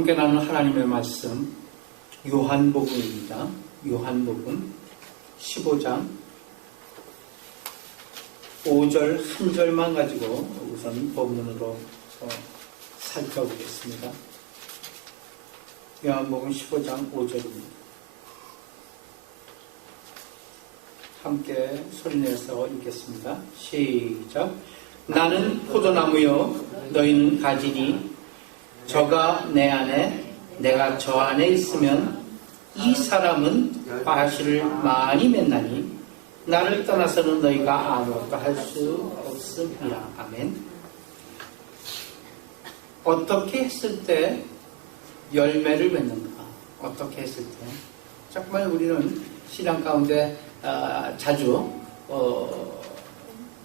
함께 나누는 하나님의 말씀 요한복음입니다. 요한복음 15장 5절 한 절만 가지고 우선 본문으로 살펴보겠습니다. 요한복음 15장 5절입니다. 함께 소리내서 읽겠습니다. 시작. 나는 포도나무요 너희는 가지니 저가 내 안에 내가 저 안에 있으면 이 사람은 과실을 많이 맺나니 나를 떠나서는 너희가 아무것도 할 수 없음이라. 아멘. 어떻게 했을 때 열매를 맺는가? 어떻게 했을 때? 정말 우리는 신앙 가운데 자주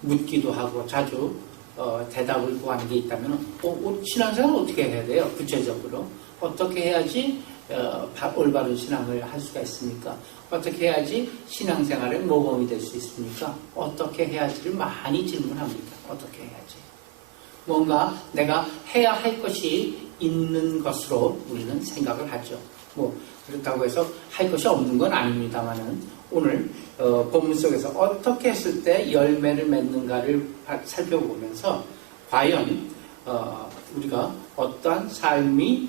묻기도 하고 자주 대답을 구하는 게 있다면 신앙생활을 어떻게 해야 돼요? 구체적으로 어떻게 해야지 올바른 신앙을 할 수가 있습니까? 어떻게 해야지 신앙생활에 모범이 될 수 있습니까? 어떻게 해야지를 많이 질문합니다. 어떻게 해야지? 뭔가 내가 해야 할 것이 있는 것으로 우리는 생각을 하죠. 그렇다고 해서 할 것이 없는 건 아닙니다만은 오늘 본문 속에서 어떻게 했을 때 열매를 맺는가를 살펴보면서 과연 우리가 어떠한 삶이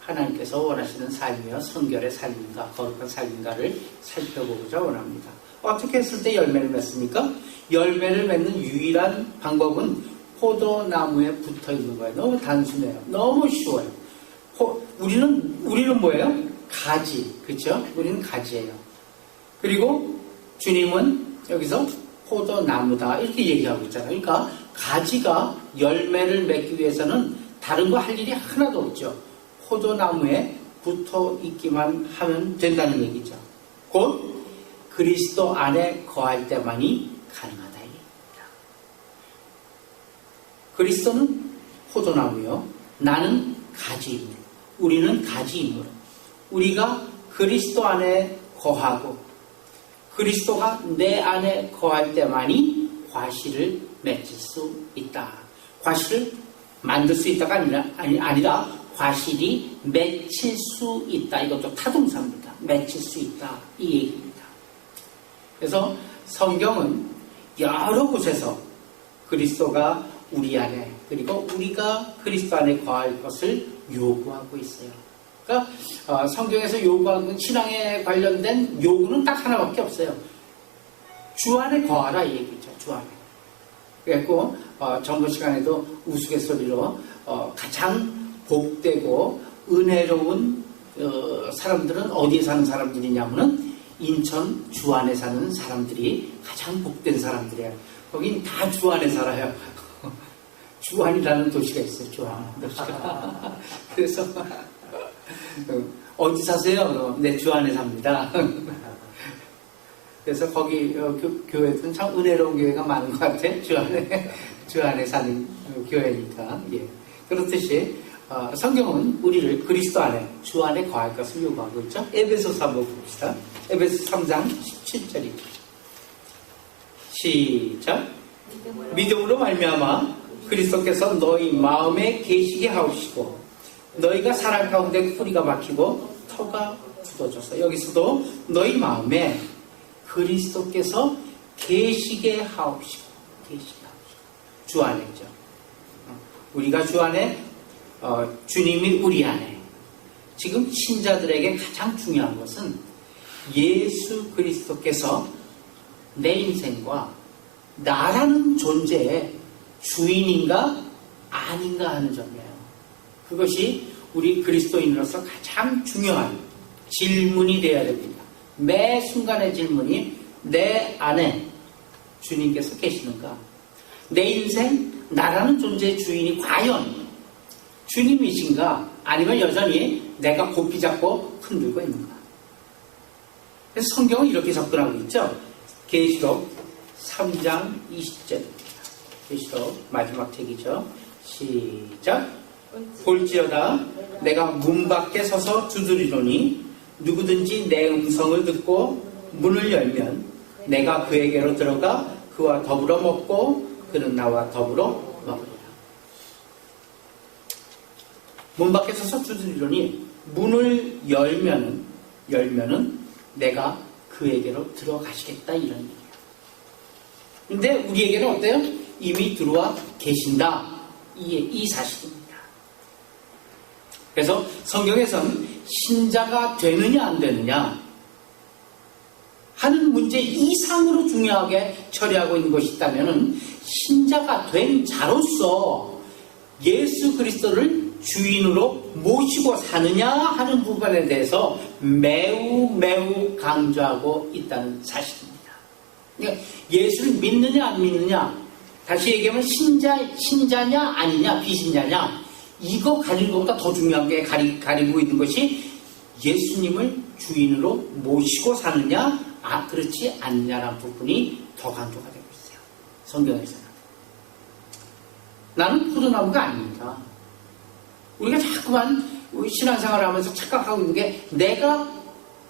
하나님께서 원하시는 삶이요 성결의 삶인가 거룩한 삶인가를 살펴보고자 원합니다. 어떻게 했을 때 열매를 맺습니까? 열매를 맺는 유일한 방법은 포도나무에 붙어 있는 거예요. 너무 단순해요. 너무 쉬워요. 우리는 뭐예요? 가지, 그렇죠? 우리는 가지예요. 그리고 주님은 여기서 포도나무다 이렇게 얘기하고 있잖아요. 그러니까 가지가 열매를 맺기 위해서는 다른 거 할 일이 하나도 없죠. 포도나무에 붙어 있기만 하면 된다는 얘기죠. 곧 그리스도 안에 거할 때만이 가능하다 이 얘기입니다. 그리스도는 포도나무요, 나는 가지이므로, 우리는 가지이므로 우리가 그리스도 안에 거하고 그리스도가 내 안에 거할 때만이 과실을 맺을 수 있다. 과실을 만들 수 있다가 아니라 과실이 맺힐 수 있다. 이것도 타동사입니다. 맺힐 수 있다. 이 얘기입니다. 그래서 성경은 여러 곳에서 그리스도가 우리 안에 그리고 우리가 그리스도 안에 거할 것을 요구하고 있어요. 그러니까 성경에서 요구하는 신앙에 관련된 요구는 딱 하나밖에 없어요. 주 안에 거하라 이 얘기죠. 주 안에. 그래서 전번 시간에도 우스갯소리로 가장 복되고 은혜로운 사람들은 어디에 사는 사람들이냐면은 인천 주 안에 사는 사람들이 가장 복된 사람들이에요. 거긴 다 주 안에 살아요. 주안이라는 도시가 있어요. 주안 도시가. 그래서 어디 사세요? 네, 주안에 삽니다. 그래서 거기 교회는 참 은혜로운 교회가 많은 것 같아요. 주안에 사는 교회니까. 예. 그렇듯이 성경은 우리를 그리스도 안에 주 안에 거할 것을 요구하고 있죠. 에베소서 한번 봅시다. 에베소 3장 17절입니다. 시작. 믿음으로 말미암아 그리스도께서 너희 마음에 계시게 하옵시고 너희가 사랑 가운데 뿌리가 박히고 터가 굳어져서 여기서도 너희 마음에 그리스도께서 계시게 하옵시고 주 안에죠. 우리가 주 안에 주님이 우리 안에. 지금 신자들에게 가장 중요한 것은 예수 그리스도께서 내 인생과 나라는 존재의 주인인가 아닌가 하는 점이에요. 그것이 우리 그리스도인으로서 가장 중요한 질문이 되어야 됩니다. 매 순간의 질문이 내 안에 주님께서 계시는가? 내 인생, 나라는 존재의 주인이 과연 주님이신가? 아니면 여전히 내가 고삐 잡고 흔들고 있는가? 그래서 성경은 이렇게 접근하고 있죠. 계시록 3장 20절입니다. 계시록 마지막 책이죠. 시작. 볼지어다 내가 문 밖에 서서 두드리노니 누구든지 내 음성을 듣고 문을 열면 내가 그에게로 들어가 그와 더불어 먹고 그는 나와 더불어 먹으리라. 문 밖에 서서 두드리더니 문을 열면은 내가 그에게로 들어가시겠다 이런 얘기예요. 근데 우리에게는 어때요? 이미 들어와 계신다. 이 사실입니다. 그래서 성경에서는 신자가 되느냐 안 되느냐 하는 문제 이상으로 중요하게 처리하고 있는 것이 있다면 신자가 된 자로서 예수 그리스도를 주인으로 모시고 사느냐 하는 부분에 대해서 매우 강조하고 있다는 사실입니다. 그러니까 예수를 믿느냐 안 믿느냐, 다시 얘기하면 신자냐 아니냐 비신자냐, 이거 가리는 것보다 더 중요한 게 가리고 있는 것이 예수님을 주인으로 모시고 사느냐 그렇지 않느냐라는 부분이 더 강조가 되고 있어요. 성경에서는. 나는 포도나무가 아닙니다. 우리가 자꾸만 신앙생활을 하면서 착각하고 있는 게 내가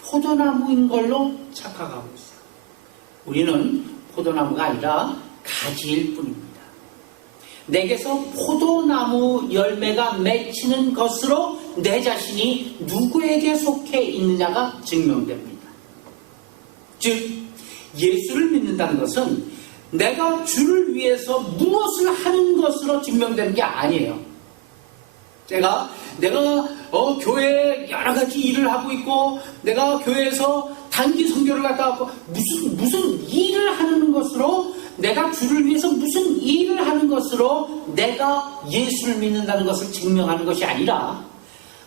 포도나무인 걸로 착각하고 있어요. 우리는 포도나무가 아니라 가지일 뿐입니다. 내게서 포도나무 열매가 맺히는 것으로 내 자신이 누구에게 속해 있느냐가 증명됩니다. 즉 예수를 믿는다는 것은 내가 주를 위해서 무엇을 하는 것으로 증명되는 게 아니에요. 내가 교회에 여러 가지 일을 하고 있고, 내가 교회에서 단기 선교를 갔다 왔고, 무슨 일을 하는 것으로, 내가 주를 위해서 무슨 일을 하는 것으로 내가 예수를 믿는다는 것을 증명하는 것이 아니라,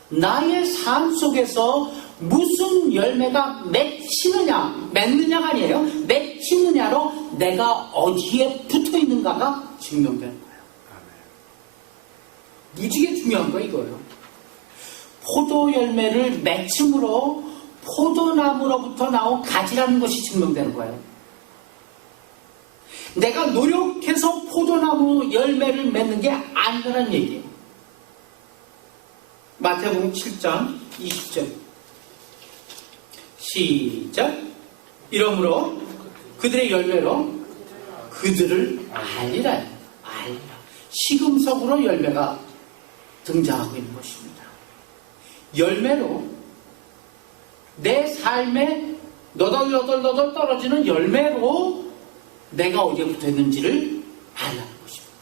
나의 삶 속에서 무슨 열매가 맺느냐가 아니에요. 맺히느냐로 내가 어디에 붙어 있는가가 증명되는 거예요. 무지개 중요한 거 이거예요. 포도 열매를 맺음으로 포도나무로부터 나온 가지라는 것이 증명되는 거예요. 내가 노력해서 포도나무 열매를 맺는 게 아니라는 얘기예요. 마태복음 7장 20절 시작. 이러므로 그들의 열매로 그들을 알리라. 시금석으로 열매가 등장하고 있는 것입니다. 열매로 내 삶에 너덜너덜 떨어지는 열매로 내가 어디에 붙어 있는지를 알라는 것입니다.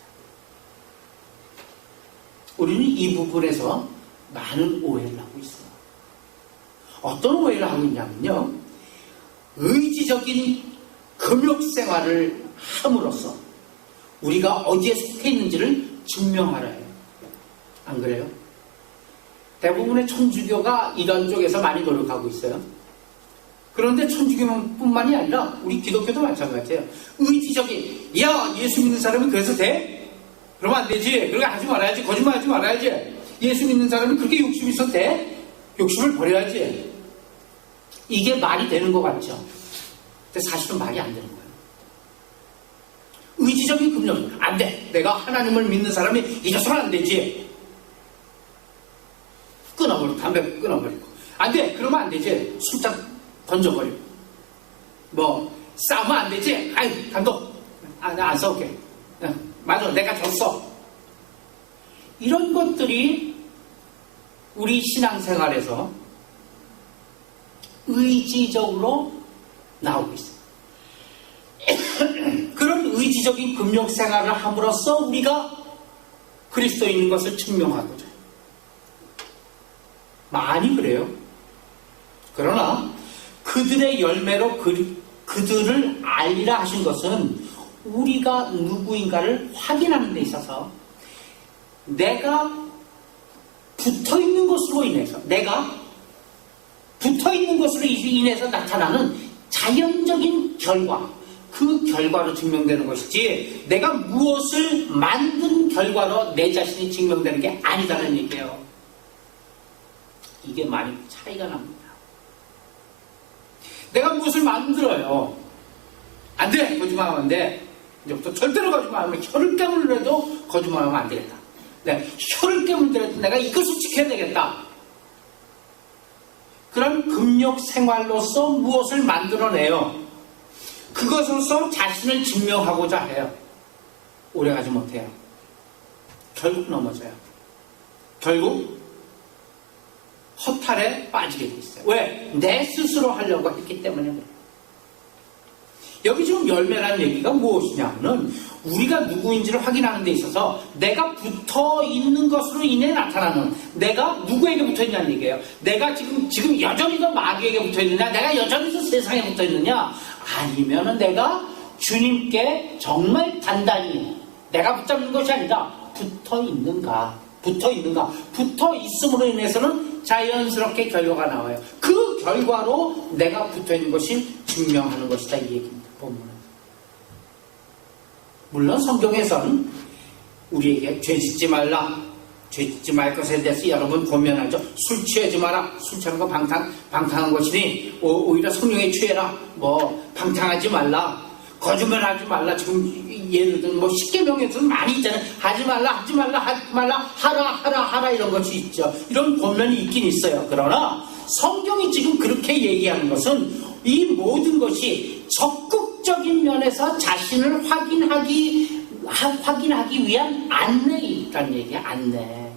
우리는 이 부분에서 많은 오해를 하고 있어요. 어떤 오해를 하고 있냐면요, 의지적인 금욕생활을 함으로써 우리가 어디에 속해 있는지를 증명하라 해요. 안 그래요? 대부분의 천주교가 이런 쪽에서 많이 노력하고 있어요. 그런데 천주교뿐만이 아니라 우리 기독교도 마찬가지예요. 의지적인, 예수 믿는 사람은 그래서 돼? 그러면 안 되지. 그렇게 하지 말아야지. 거짓말하지 말아야지. 예수 믿는 사람은 그렇게 욕심이 있어도 돼? 욕심을 버려야지. 이게 말이 되는 것 같죠? 근데 사실은 말이 안 되는 거예요. 의지적인 금욕, 안 돼. 내가 하나님을 믿는 사람이 이래서는 안 되지. 끊어버리고, 담배 끊어버리고. 안 돼. 그러면 안 되지. 술잔 던져버리고. 싸우면 안 되지. 감독. 나 안 싸울게. 맞아. 내가 졌어. 이런 것들이 우리 신앙생활에서 의지적으로 나오고 있어요. 그런 의지적인 금욕생활을 함으로써 우리가 그리스도인인 것을 증명하고자 해요. 많이 그래요. 그러나 그들의 열매로 그들을 알리라 하신 것은 우리가 누구인가를 확인하는 데 있어서 내가 붙어있는 것으로 인해서 나타나는 자연적인 결과, 그 결과로 증명되는 것이지 내가 무엇을 만든 결과로 내 자신이 증명되는 게 아니다는 얘기예요. 이게 많이 차이가 납니다. 내가 무엇을 만들어요. 안 돼! 거짓말하면 안 돼. 이제부터 절대로 거짓말하면 혀를 깨물더라도 거짓말하면 안 되겠다. 혀를 깨물더라도 내가 이것을 지켜야 되겠다. 그런 금욕 생활로서 무엇을 만들어내요. 그것으로서 자신을 증명하고자 해요. 오래가지 못해요. 결국 넘어져요. 결국 허탈에 빠지게 돼 있어요. 왜? 내 스스로 하려고 했기 때문에 그래요. 여기 지금 열매라는 얘기가 무엇이냐면은 우리가 누구인지를 확인하는 데 있어서 내가 붙어 있는 것으로 인해 나타나는, 내가 누구에게 붙어 있냐는 얘기예요. 내가 지금 여전히 더 마귀에게 붙어 있느냐, 내가 여전히 더 세상에 붙어 있느냐, 아니면은 내가 주님께 정말 단단히 내가 붙잡는 것이 아니라 붙어 있는가. 붙어 있음으로 인해서는 자연스럽게 결과가 나와요. 그 결과로 내가 붙어 있는 것이 증명하는 것이다, 이 얘기입니다. 본문은. 물론 성경에서는 우리에게 죄 짓지 말라, 죄 짓지 말 것에 대해서 여러분 권면하죠. 술 취하지 마라. 술 취하는 거 방탕한 것이니 오히려 성령에 취해라. 방탕하지 말라. 거짓말하지 말라. 지금 예를 들면 십계명에서는 많이 있잖아요. 하지 말라 하라 이런 것이 있죠. 이런 권면이 있긴 있어요. 그러나 성경이 지금 그렇게 얘기하는 것은 이 모든 것이 적극적인 면에서 자신을 확인하기 위한 안내이라는 얘기야. 안내.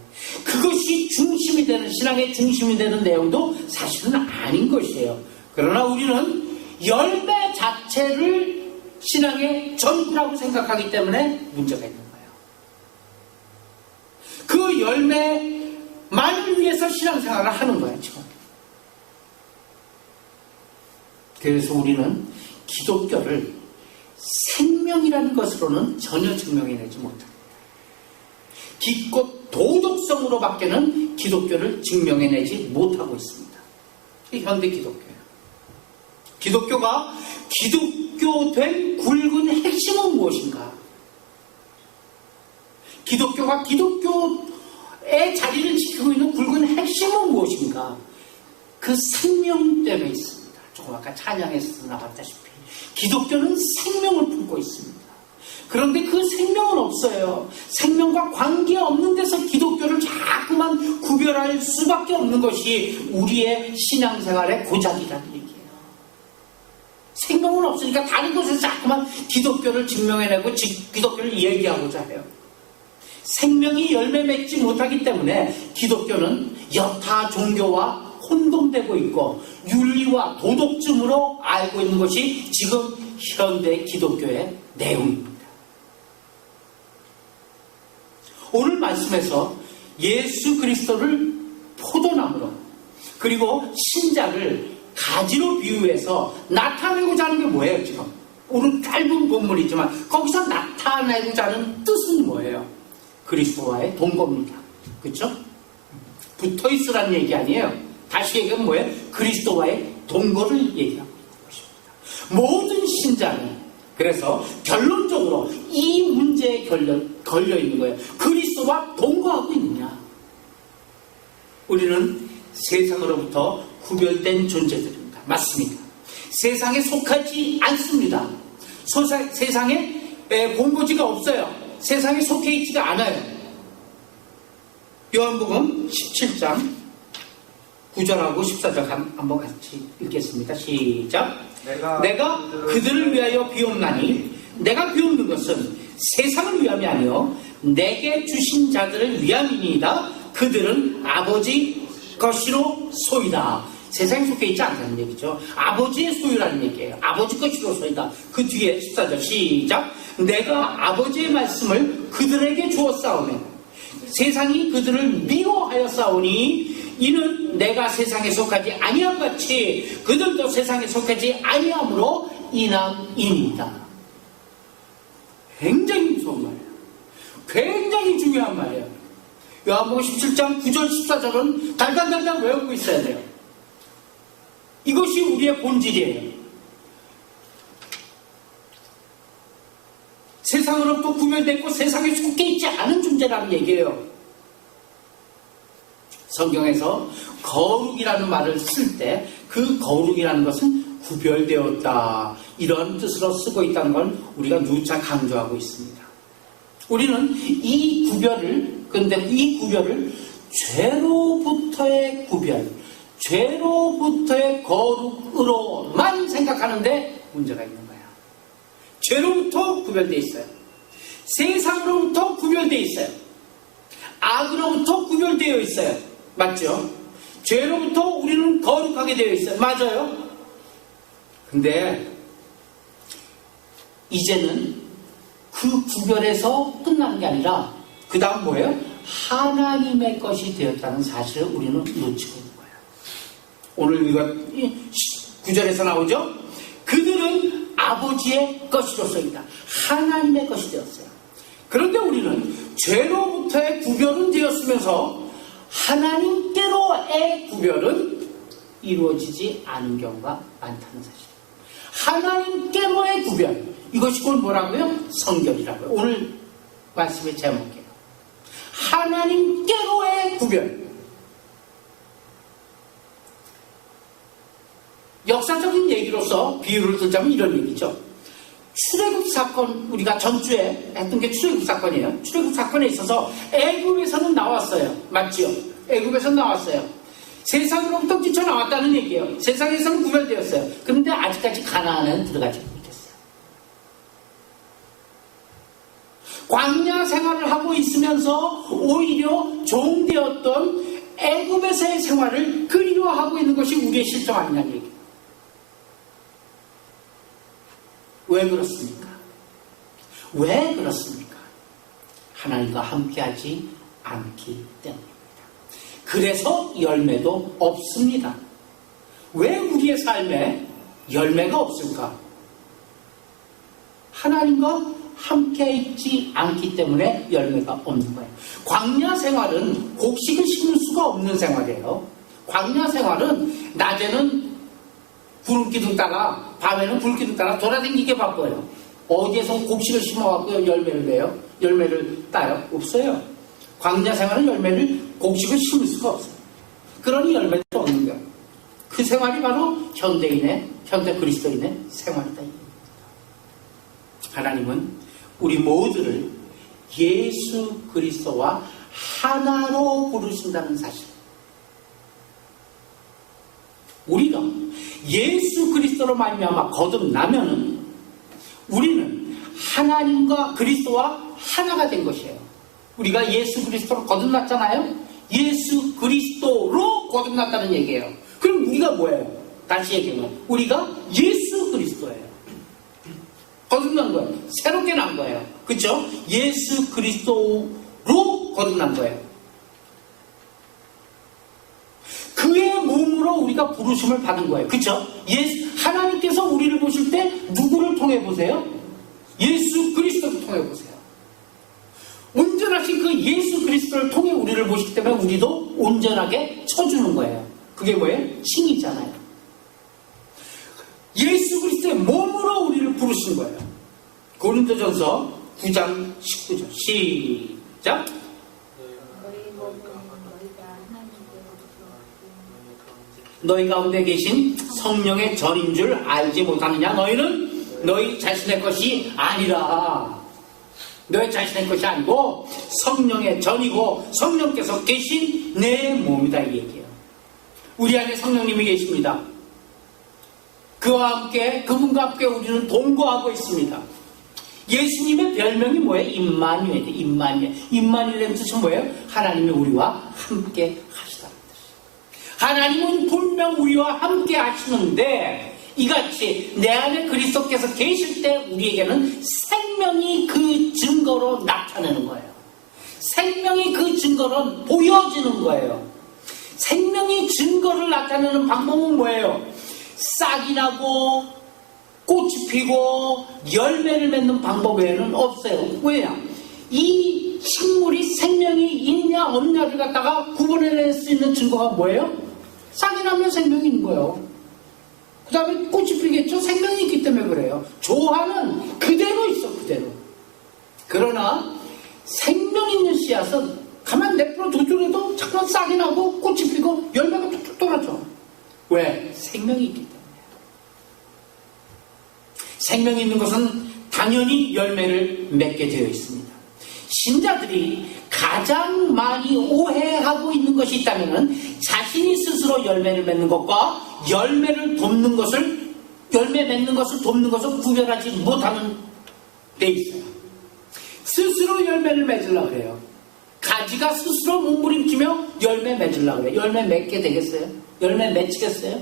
그것이 중심이 되는, 신앙의 중심이 되는 내용도 사실은 아닌 것이에요. 그러나 우리는 열매 자체를 신앙의 전부라고 생각하기 때문에 문제가 있는 거예요. 그 열매만을 위해서 신앙생활을 하는 거예요, 지금. 그래서 우리는 기독교를 생명이라는 것으로는 전혀 증명해내지 못합니다. 기껏 도덕성으로밖에는 기독교를 증명해내지 못하고 있습니다. 이 현대 기독교예요. 기독교가 기독교된 굵은 핵심은 무엇인가? 기독교가 기독교의 자리를 지키고 있는 굵은 핵심은 무엇인가? 그 생명 때문에 있습니다. 조금 아까 찬양에서 나왔다시피 기독교는 생명을 품고 있습니다. 그런데 그 생명은 없어요. 생명과 관계없는 데서 기독교를 자꾸만 구별할 수밖에 없는 것이 우리의 신앙생활의 고작이라는 얘기예요. 생명은 없으니까 다른 곳에서 자꾸만 기독교를 증명해내고 기독교를 얘기하고자 해요. 생명이 열매 맺지 못하기 때문에 기독교는 여타 종교와 혼동되고 있고 윤리와 도덕쯤으로 알고 있는 것이 지금 현대 기독교의 내용입니다. 오늘 말씀에서 예수 그리스도를 포도나무로 그리고 신자를 가지로 비유해서 나타내고자 하는 게 뭐예요, 지금? 오늘 짧은 본문이지만 거기서 나타내고자 하는 뜻은 뭐예요? 그리스도와의 동거입니다. 그렇죠? 붙어있으라는 얘기 아니에요. 다시 얘기하면 뭐예요? 그리스도와의 동거를 얘기하고 있는 것입니다. 모든 신자는 그래서 결론적으로 이 문제에 걸려 있는 거예요. 그리스도와 동거하고 있느냐? 우리는 세상으로부터 구별된 존재들입니다. 맞습니다. 세상에 속하지 않습니다. 세상에 본고지가 없어요. 세상에 속해 있지가 않아요. 요한복음 17장 9절하고 14절 한번 같이 읽겠습니다. 시작. 내가 그들을 위하여 비옵나니 내가 비옵는 것은 세상을 위함이 아니요 내게 주신 자들을 위함이니이다. 그들은 아버지 것이로 소이다. 세상에 속해 있지 않다는 얘기죠. 아버지의 소유라는 얘기예요. 아버지 것이로 소이다. 그 뒤에 14절 시작. 내가 아버지의 말씀을 그들에게 주었사오니 세상이 그들을 미워하여 싸우니 이는 내가 세상에 속하지 아니함 같이 그들도 세상에 속하지 아니함으로 인함이니이다. 굉장히 무서운 말이에요. 굉장히 중요한 말이에요. 요한복음 17장 9절 14절은 달달달달 외우고 있어야 돼요. 이것이 우리의 본질이에요. 세상으로부터 구별됐고 세상에 속해 있지 않은 존재라는 얘기예요. 성경에서 거룩이라는 말을 쓸 때 그 거룩이라는 것은 구별되었다 이런 뜻으로 쓰고 있다는 걸 우리가 누차 강조하고 있습니다. 우리는 이 구별을 죄로부터의 구별, 죄로부터의 거룩으로만 생각하는데 문제가 있는 거예요. 죄로부터 구별되어 있어요. 세상으로부터 구별되어 있어요. 악으로부터 구별되어 있어요. 맞죠? 죄로부터 우리는 거룩하게 되어 있어요. 맞아요. 근데 이제는 그 구별에서 끝나는 게 아니라 그 다음 뭐예요? 하나님의 것이 되었다는 사실을 우리는 놓치고 있는 거예요. 오늘 이거 9절에서 나오죠? 그들은 아버지의 것이로서이다. 하나님의 것이 되었어요. 그런데 우리는 죄로부터의 구별은 되었으면서 하나님께로의 구별은 이루어지지 않은 경우가 많다는 사실. 하나님께로의 구별, 이것이 곧 뭐라고요? 성결이라고요. 오늘 말씀의 제목이에요. 하나님께로의 구별. 역사적인 얘기로서 비유를 들자면 이런 얘기죠. 출애굽 사건, 우리가 전주에 했던 게 출애굽 사건이에요. 출애굽 사건에 있어서 애굽에서는 나왔어요. 맞지요? 애굽에서는 나왔어요. 세상으로부터 뛰쳐나왔다는 얘기예요. 세상에서는 구별되었어요. 그런데 아직까지 가나안에는 들어가지 못했어요. 광야 생활을 하고 있으면서 오히려 종되었던 애굽에서의 생활을 그리워하고 있는 것이 우리의 실정 아니냐는 얘기예요. 왜 그렇습니까? 왜 그렇습니까? 하나님과 함께하지 않기 때문입니다. 그래서 열매도 없습니다. 왜 우리의 삶에 열매가 없을까? 하나님과 함께 있지 않기 때문에 열매가 없는 거예요. 광야 생활은 곡식을 심을 수가 없는 생활이에요. 광야 생활은 낮에는 구름기둥 따라, 밤에는 불기둥 따라 돌아다니게 바빠요. 어디에서 곡식을 심어갖고 열매를 내요? 열매를 따요? 없어요. 광야 생활은 열매를, 곡식을 심을 수가 없어요. 그러니 열매도 없는 거예요. 그 생활이 바로 현대 그리스도인의 생활이다. 하나님은 우리 모두를 예수 그리스도와 하나로 부르신다는 사실. 우리가 예수 그리스도로 말미암아 거듭나면은 우리는 하나님과 그리스도와 하나가 된 것이에요. 우리가 예수 그리스도로 거듭났잖아요. 예수 그리스도로 거듭났다는 얘기예요. 그럼 우리가 뭐예요? 다시 얘기하면 우리가 예수 그리스도예요. 거듭난 거예요. 새롭게 난 거예요. 그렇죠? 예수 그리스도로 거듭난 거예요. 그의 몸으로 우리가 부르심을 받은 거예요. 그렇죠? 하나님께서 우리를 보실 때 누구를 통해 보세요? 예수 그리스도를 통해 보세요. 온전하신 그 예수 그리스도를 통해 우리를 보시기 때문에 우리도 온전하게 쳐주는 거예요. 그게 뭐예요? 칭이잖아요. 예수 그리스도의 몸으로 우리를 부르신 거예요. 고린도전서 9장 19절 시작. 너희 가운데 계신 성령의 전인 줄 알지 못하느냐? 너희는 너희 자신의 것이 아니라, 너희 자신의 것이 아니고 성령의 전이고 성령께서 계신 내 몸이다, 이 얘기예요. 우리 안에 성령님이 계십니다. 그와 함께, 그분과 함께 우리는 동거하고 있습니다. 예수님의 별명이 뭐예요? 임마누엘. 임마누엘의 뜻은 뭐예요? 하나님이 우리와 함께 하시다. 하나님은 분명 우리와 함께 하시는데 이같이 내 안에 그리스도께서 계실 때 우리에게는 생명이 그 증거로 나타나는 거예요. 생명이 그 증거로 보여지는 거예요. 생명이 증거를 나타내는 방법은 뭐예요? 싹이 나고 꽃이 피고 열매를 맺는 방법 외에는 없어요. 왜냐? 이 식물이 생명이 있냐 없냐를 갖다가 구분해낼 수 있는 증거가 뭐예요? 싹이 나면 생명이 있는 거예요. 그 다음에 꽃이 피겠죠? 생명이 있기 때문에 그래요. 조화는 그대로 있어, 그대로. 그러나 생명 있는 씨앗은 가만 내버려 두더라도 잠깐 싹이 나고 꽃이 피고 열매가 툭툭 떨어져. 왜? 생명이 있기 때문에. 생명이 있는 것은 당연히 열매를 맺게 되어 있습니다. 신자들이 가장 많이 오해하고 있는 것이 있다면 자신이 스스로 열매를 맺는 것과 열매를 돕는 것을, 열매 맺는 것을 돕는 것을 구별하지 못하는 데 있어요. 스스로 열매를 맺으려고 해요. 가지가 스스로 몸부림치며 열매 맺으려고 그래요. 열매 맺게 되겠어요? 열매 맺히겠어요?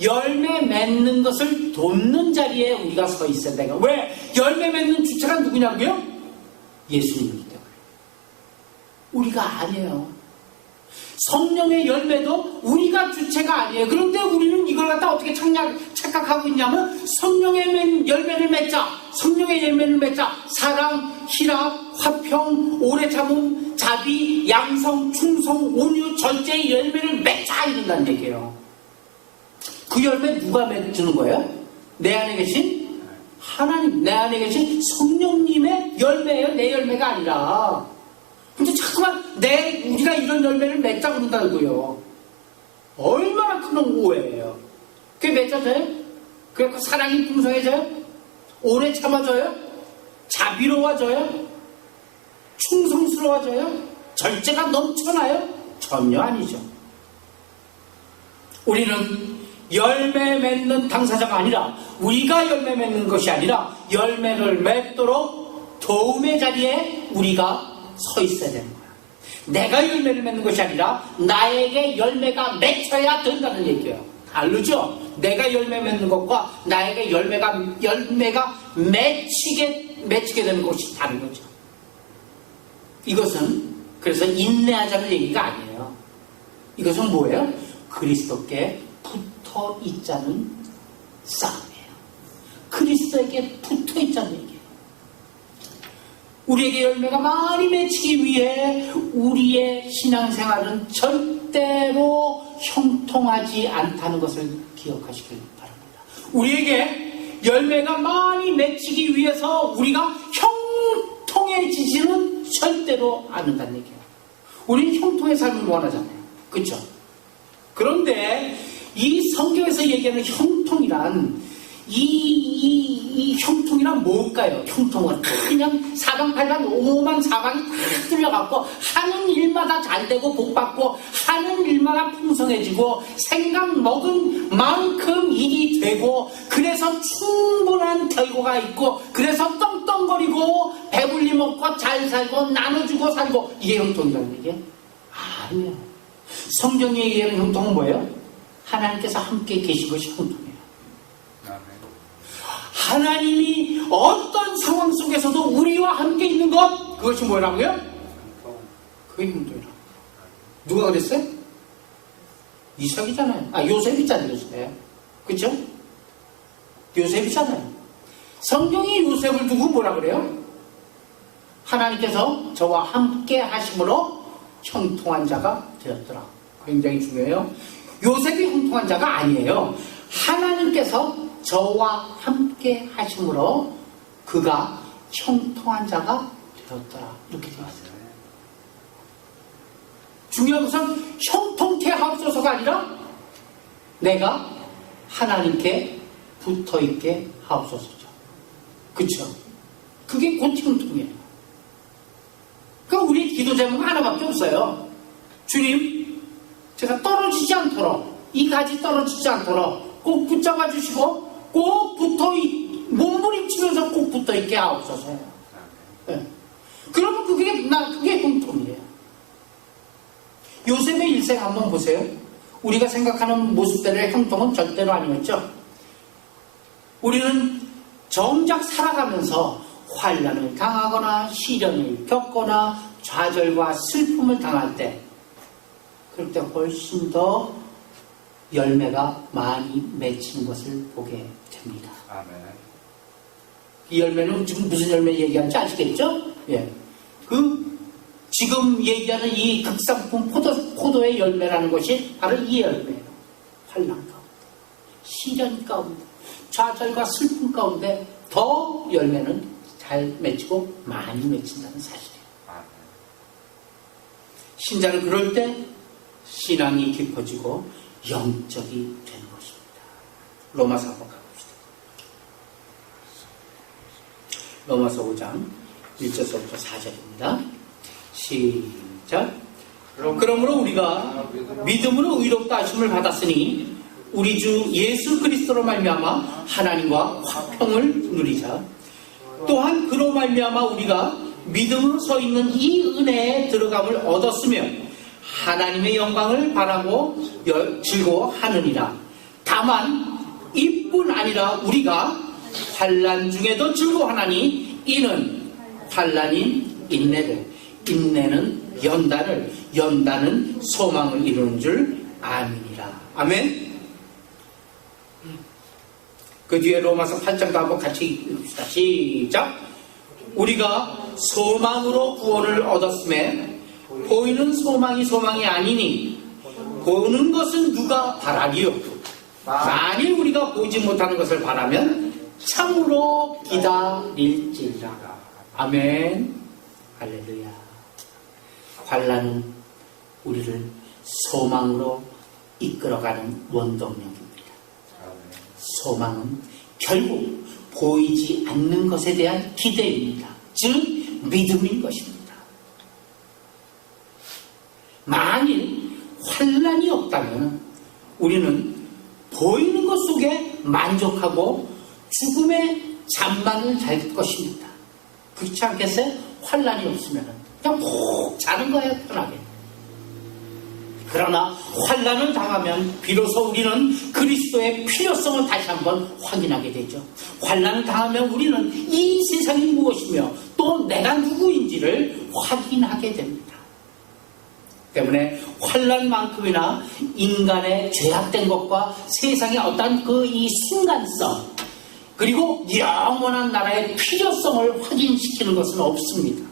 열매 맺는 것을 돕는 자리에 우리가 서 있어야 돼요. 왜? 열매 맺는 주체가 누구냐고요? 예수님이기 때문에. 우리가 아니에요. 성령의 열매도 우리가 주체가 아니에요. 그런데 우리는 이걸 갖다 어떻게 착각하고 있냐면 성령의 열매를 맺자. 성령의 열매를 맺자. 사랑, 희락, 화평, 오래 참음, 자비, 양성, 충성, 온유, 절제의 열매를 맺자 이런다는 얘기예요. 그 열매 누가 맺는 거예요? 내 안에 계신 하나님, 내 안에 계신 성령님의 열매예요. 내 열매가 아니라. 근데 자꾸만 우리가 이런 열매를 맺자고 그런다고요. 얼마나 큰 오해예요. 그게 맺어져요? 그래서 사랑이 풍성해져요? 오래 참아져요? 자비로워져요? 충성스러워져요? 절제가 넘쳐나요? 전혀 아니죠. 우리는 열매 맺는 당사자가 아니라 우리가 열매 맺는 것이 아니라 열매를 맺도록 도움의 자리에 우리가 서 있어야 되는 거야. 내가 열매를 맺는 것이 아니라 나에게 열매가 맺혀야 된다는 얘기예요. 다르죠? 내가 열매 맺는 것과 나에게 열매가 맺히게 되는 것이 다른 거죠. 이것은 그래서 인내하자는 얘기가 아니에요. 이것은 뭐예요? 그리스도께 붙어 있자는 싸움이에요. 그리스도에게 붙어 있자는 얘기예요. 우리에게 열매가 많이 맺히기 위해 우리의 신앙생활은 절대로 형통하지 않다는 것을 기억하시길 바랍니다. 우리에게 열매가 많이 맺히기 위해서 우리가 형통해지지는 절대로 않는다는 얘기예요. 우리는 형통의 삶을 원하잖아요. 그렇죠? 그런데 이 성경에서 얘기하는 형통이란 이 형통이란 뭘까요? 형통은 그냥 사방팔방 오만사방이 다 뚫려갖고 하는 일마다 잘되고 복받고 하는 일마다 풍성해지고 생각 먹은 만큼 일이 되고 그래서 충분한 결과가 있고 그래서 떵떵거리고 배불리 먹고 잘 살고 나눠주고 살고 이게 형통이라는 얘기예요? 아니에요. 성경이 얘기하는 형통은 뭐예요? 하나님께서 함께 계신 것이 형통이에요. 하나님이 어떤 상황 속에서도 우리와 함께 있는 것, 그것이 뭐라고요? 그게 형통이라고. 누가 그랬어요? 이삭이잖아요. 요셉이잖아요. 요셉. 그렇죠? 요셉이잖아요. 성경이 요셉을 두고 뭐라 그래요? 하나님께서 저와 함께 하심으로 형통한 자가 되었더라. 굉장히 중요해요. 요셉이 형통한 자가 아니에요. 하나님께서 저와 함께 하심으로 그가 형통한 자가 되었더라. 이렇게 되어 있어요. 중요한 것은 형통케 하옵소서가 아니라 내가 하나님께 붙어있게 하옵소서죠. 그렇죠? 그게 곧 형통이에요. 그러니까 우리 기도 제목은 하나밖에 없어요. 주님, 제가 떨어지지 않도록, 이 가지 떨어지지 않도록 꼭 붙잡아 주시고 꼭 몸부림치면서 꼭 붙어있게 하옵소서. 네. 그러면 그게 형통이에요. 요셉의 일생 한번 보세요. 우리가 생각하는 모습대로의 형통은 절대로 아니었죠. 우리는 정작 살아가면서 환난을 당하거나 시련을 겪거나 좌절과 슬픔을 당할 때 그럴 때 훨씬 더 열매가 많이 맺힌 것을 보게 됩니다. 아멘. 이 열매는 지금 무슨 열매 얘기하는지 아시겠죠? 예. 지금 얘기하는 이 극상품 포도의 열매라는 것이 바로 이 열매예요. 환난 가운데, 시련 가운데, 좌절과 슬픔 가운데 더 열매는 잘 맺히고 많이 맺힌다는 사실이에요. 아멘. 신자는 그럴 때 신앙이 깊어지고 영적이 되는 것입니다. 로마서 한번 가봅시다. 로마서 5장 1절부터 4절입니다. 시작. 그러므로 우리가 믿음으로 의롭다 하심을 받았으니 우리 주 예수 그리스도로 말미암아 하나님과 화평을 누리자. 또한 그로 말미암아 우리가 믿음으로 서 있는 이 은혜에 들어감을 얻었으며 하나님의 영광을 바라고 즐거워하느니라. 다만 이뿐 아니라 우리가 환난 중에도 즐거워하나니 이는 환난인 인내를, 인내는 연단을, 연단은 소망을 이루는 줄 아미니라. 아멘. 그 뒤에 로마서 8장도 한번 같이 읽읍시다. 시작. 우리가 소망으로 구원을 얻었음에 보이는 소망이 소망이 아니니 보는 것은 누가 바라리요. 만일 우리가 보지 못하는 것을 바라면 참으로 기다릴지라. 아멘. 할렐루야. 환난은 우리를 소망으로 이끌어가는 원동력입니다. 소망은 결국 보이지 않는 것에 대한 기대입니다. 즉 믿음인 것입니다. 만일 환난이 없다면 우리는 보이는 것 속에 만족하고 죽음의 잠만을 잘 것입니다. 그렇지 않겠어요? 환난이 없으면 그냥 푹 자는 거예요, 편하게. 그러나 환난을 당하면 비로소 우리는 그리스도의 필요성을 다시 한번 확인하게 되죠. 환난을 당하면 우리는 이 세상이 무엇이며 또 내가 누구인지를 확인하게 됩니다. 때문에 환난만큼이나 인간의 죄악된 것과 세상의 어떤 그 이 순간성 그리고 영원한 나라의 필요성을 확인시키는 것은 없습니다.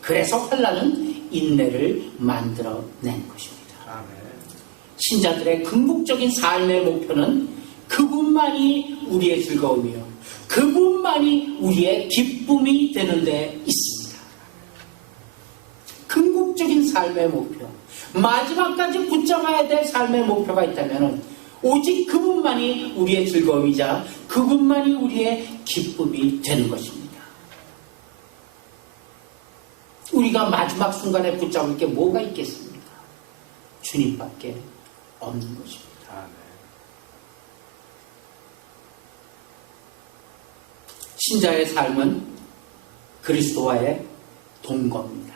그래서 환난은 인내를 만들어낸 것입니다. 신자들의 궁극적인 삶의 목표는 그분만이 우리의 즐거움이요 그분만이 우리의 기쁨이 되는 데 있습니다. 궁극적인 삶의 목표, 마지막까지 붙잡아야 될 삶의 목표가 있다면 오직 그분만이 우리의 즐거움이자 그분만이 우리의 기쁨이 되는 것입니다. 우리가 마지막 순간에 붙잡을 게 뭐가 있겠습니까? 주님밖에 없는 것입니다. 신자의 삶은 그리스도와의 동거입니다.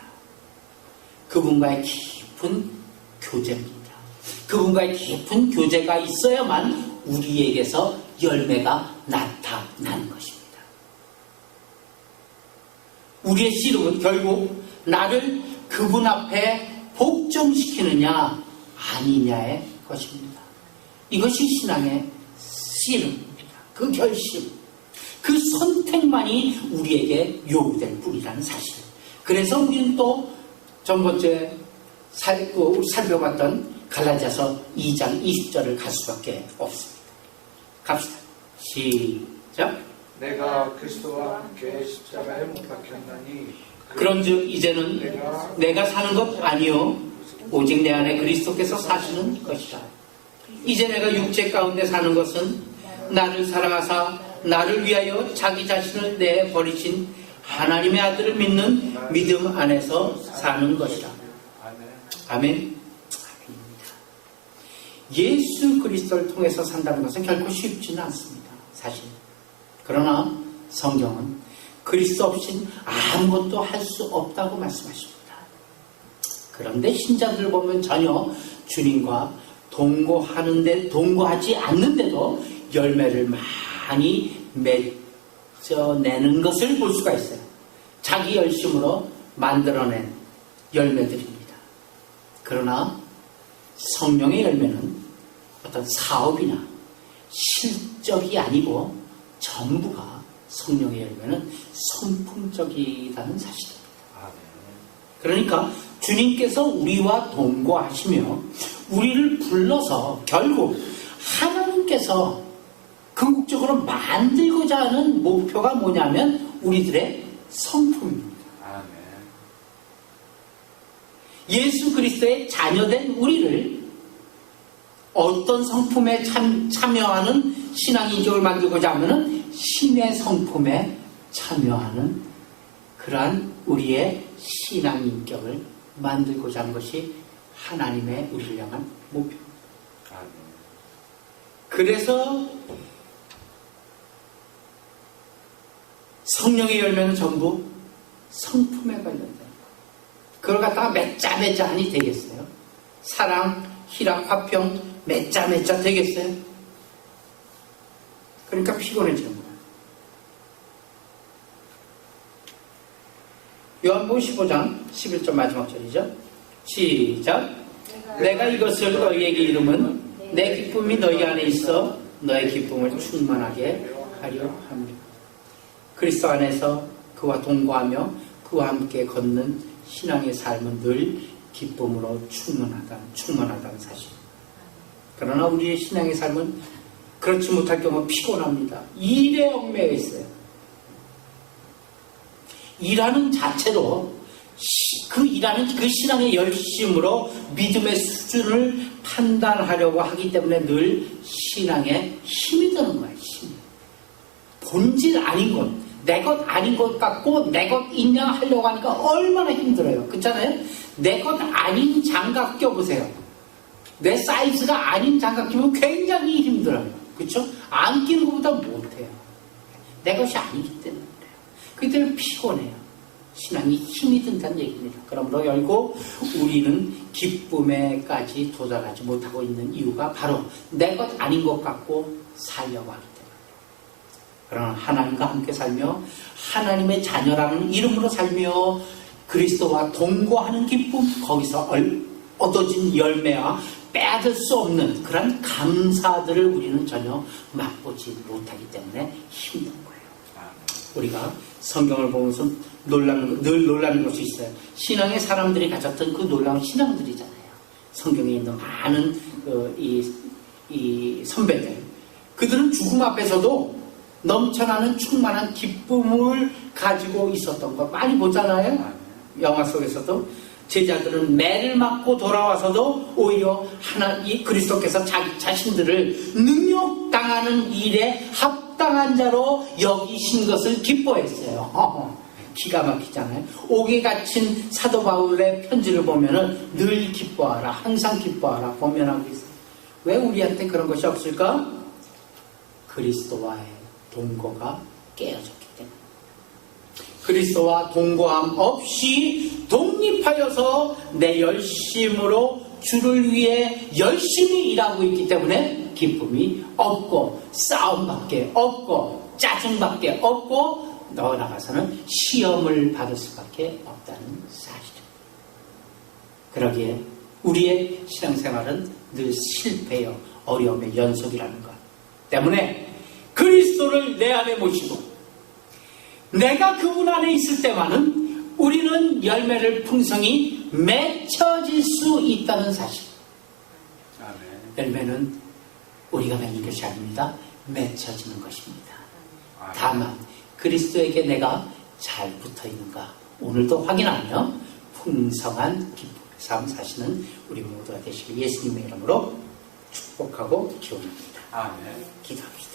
그분과의 깊은 교제입니다. 그분과의 깊은 교제가 있어야만 우리에게서 열매가 나타나는 것입니다. 우리의 씨름은 결국 나를 그분 앞에 복종시키느냐 아니냐의 것입니다. 이것이 신앙의 씨름입니다. 그 결심, 그 선택만이 우리에게 요구될 뿐이라는 사실. 그래서 우리는 또 전번째 살펴봤던 갈라디아서 2장 20절을 갈 수밖에 없습니다. 갑시다. 시작. 내가 그리스도와 함께 십자가에 못 박혔나니 그런즉 이제는 내가 사는 것 아니요 오직 내 안에 그리스도께서 사시는 것이다. 이제 내가 육체 가운데 사는 것은 나를 사랑하사 나를 위하여 자기 자신을 내버리신 하나님의 아들을 믿는 믿음 안에서 사는 것이다. 아멘. 예수 그리스도를 통해서 산다는 것은 결코 쉽지는 않습니다. 사실. 그러나 성경은 그리스도 없인 아무것도 할 수 없다고 말씀하십니다. 그런데 신자들 보면 전혀 주님과 동거하지 않는데도 열매를 많이 맺어내는 것을 볼 수가 있어요. 자기 열심으로 만들어낸 열매들입니다. 그러나 성령의 열매는 어떤 사업이나 실적이 아니고 전부가 성령의 열매는 성품적이라는 사실입니다. 그러니까 주님께서 우리와 동거하시며 우리를 불러서 결국 하나님께서 궁극적으로 만들고자 하는 목표가 뭐냐면 우리들의 성품입니다. 예수 그리스도의 자녀된 우리를 어떤 성품에 참여하는 신앙인격을 만들고자 하면 신의 성품에 참여하는 그러한 우리의 신앙인격을 만들고자 하는 것이 하나님의 우리를 향한 목표입니다. 그래서 성령의 열매는 전부 성품에 관련된 그걸 갖다가 맺자하니 되겠어요? 사랑, 희락, 화평 맺자 되겠어요? 그러니까 피곤해지는 거예요. 요한복음 15장 11절 마지막 절이죠. 시작. 내가 이것을 너희에게 이름은 내 기쁨이 너희 안에 있어 너의 기쁨을 충만하게 하려 합니다. 그리스도 안에서 그와 동거하며 그와 함께 걷는 신앙의 삶은 늘 기쁨으로 충만하다는 사실. 그러나 우리의 신앙의 삶은 그렇지 못할 경우 피곤합니다. 일에 얽매여 있어요. 일하는 자체로 그 일하는 그 신앙의 열심으로 믿음의 수준을 판단하려고 하기 때문에 늘 신앙에 힘이 드는 거예요. 힘이. 본질 아닌 것, 내 것 아닌 것 같고 내 것 있냐 하려고 하니까 얼마나 힘들어요. 그렇잖아요? 내 것 아닌 장갑 껴보세요. 내 사이즈가 아닌 장갑 끼면 굉장히 힘들어요. 그렇죠? 안 끼는 것보다 못해요. 내 것이 아니기 때문에 그래요. 그렇기 때문에 피곤해요. 신앙이 힘이 든다는 얘기입니다. 그러므로 결국 우리는 기쁨에까지 도달하지 못하고 있는 이유가 바로 내 것 아닌 것 같고 살려고 하기 때문에. 그러나 하나님과 함께 살며 하나님의 자녀라는 이름으로 살며 그리스도와 동거하는 기쁨, 거기서 얻어진 열매와 빼앗을 수 없는 그런 감사들을 우리는 전혀 맛보지 못하기 때문에 힘든 거예요. 우리가 성경을 보면서 늘 놀라는 것이 있어요. 신앙의 사람들이 가졌던 그 놀라운 신앙들이잖아요. 성경에 있는 많은 이 선배들. 그들은 죽음 앞에서도 넘쳐나는 충만한 기쁨을 가지고 있었던 거 많이 보잖아요. 영화 속에서도 제자들은 매를 맞고 돌아와서도 오히려 이 그리스도께서 자기 자신들을 능욕당하는 일에 합당한 자로 여기신 것을 기뻐했어요. 기가 막히잖아요. 옥에 갇힌 사도 바울의 편지를 보면은 늘 기뻐하라, 항상 기뻐하라 권면하고 있어요. 왜 우리한테 그런 것이 없을까? 그리스도와의 동거가 깨어졌기 때문에. 그리스도와 동거함 없이 독립하여서 내 열심으로 주를 위해 열심히 일하고 있기 때문에 기쁨이 없고 싸움밖에 없고 짜증밖에 없고 더 나가서는 시험을 받을 수밖에 없다는 사실입니다. 그러기에 우리의 신앙생활은 늘 실패요 어려움의 연속이라는 것 때문에 그리스도를 내 안에 모시고 내가 그분 안에 있을 때만은 우리는 열매를 풍성히 맺혀질 수 있다는 사실. 열매는 우리가 맺는 것이 아닙니다. 맺혀지는 것입니다. 다만 그리스도에게 내가 잘 붙어있는가 오늘도 확인하며 풍성한 기쁨의 삶 사시는 우리 모두가 되시길 예수님의 이름으로 축복하고 기원합니다. 아멘. 기도합시다.